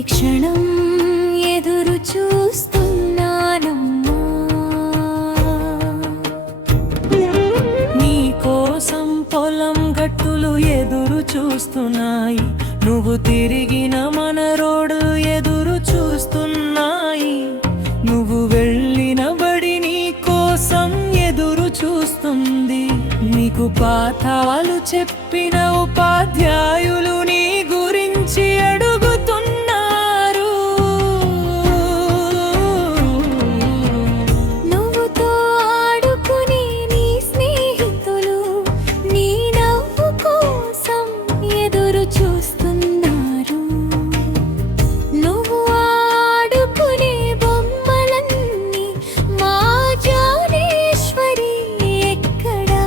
ప్రతి క్షణం ఎదురు చూస్తున్నానమ్మా. నీ కోసం పొలం గట్టులు ఎదురు చూస్తున్నాయి, నువ్వు తిరిగిన మన రోడ్డు ఎదురు చూస్తున్నాయి, నువ్వు వెళ్ళిన బడి నీ కోసం ఎదురు చూస్తుంది, నీకు పాఠాలు చెప్పిన ఉపాధ్యాయులు నీ గురించి అడుగుతున్నారు. నువ్వుతో ఆడుకునే నీ స్నేహితులు నీ నవ్వు కోసం ఎదురు చూస్తున్నారు. నువ్వు ఆడుకునే బొమ్మలన్నీ మా జానేశ్వరి ఎక్కడా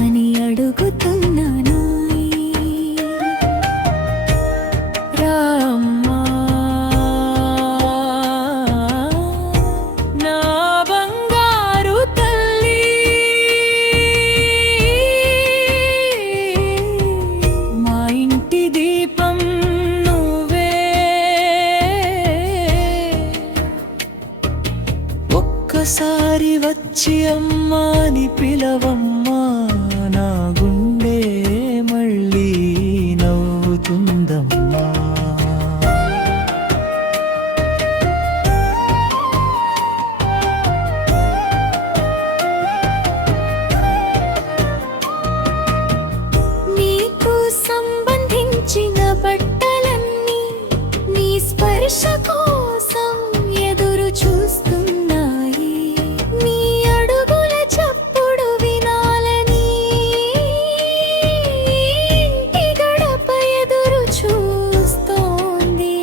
అని అడుగుతున్నాను. రామ్మా నా బంగారు తల్లి, మా ఇంటి దీపం నువ్వే. ఒక్కసారి వచ్చి అమ్మాని పిలవమ్మా, నా గుండె మళ్ళీ నవ్వుతుందమ్మా. నీకు సంబంధించిన బట్టలన్నీ నీ స్పర్శ కోసం ఎదురు చూస్తున్నాయి. నీ అడుగుల చప్పుడు వినాలని ఇంటి గడప ఎదురు చూస్తోంది.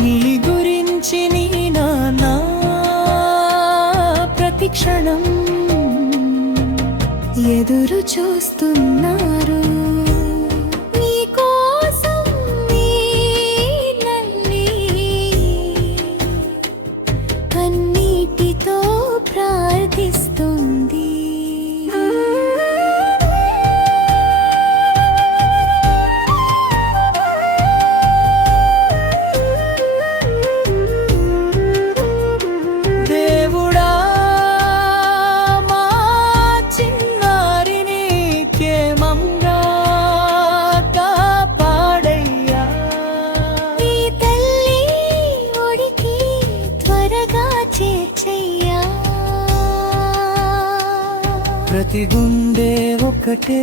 నీ గురించి నీ నాన్న ప్రతి క్షణం ఎదురు చూస్తున్నారు. నీ కోసం నీ నల్లి కన్నీటితో ప్రార్థిస్తుంది. దేవుడా మా చిన్నారిని క్షేమంగా కాపాడయ్యా. నీ తల్లి ఒడికి త్వరగా చేర్చయ్యా. ప్రతి గుండె ఒకటే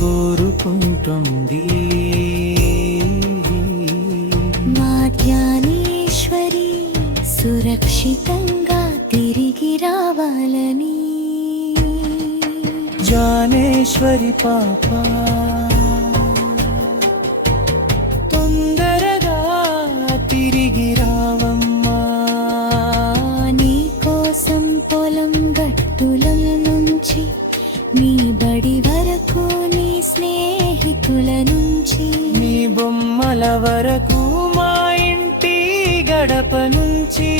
కోరుకుంటుంది, మా జ్ఞానేశ్వరి సురక్షితంగా తిరిగి రావాలని. జానేశ్వరి పాప తొందరగా తిరిగి రావమ్మా. నీ కోసం పొలం గట్టుల నుంచి మీ బడి వరకు నీ స్నేహితుల నుంచి నీ బొమ్మల వరకు మా ఇంటి గడప నుంచి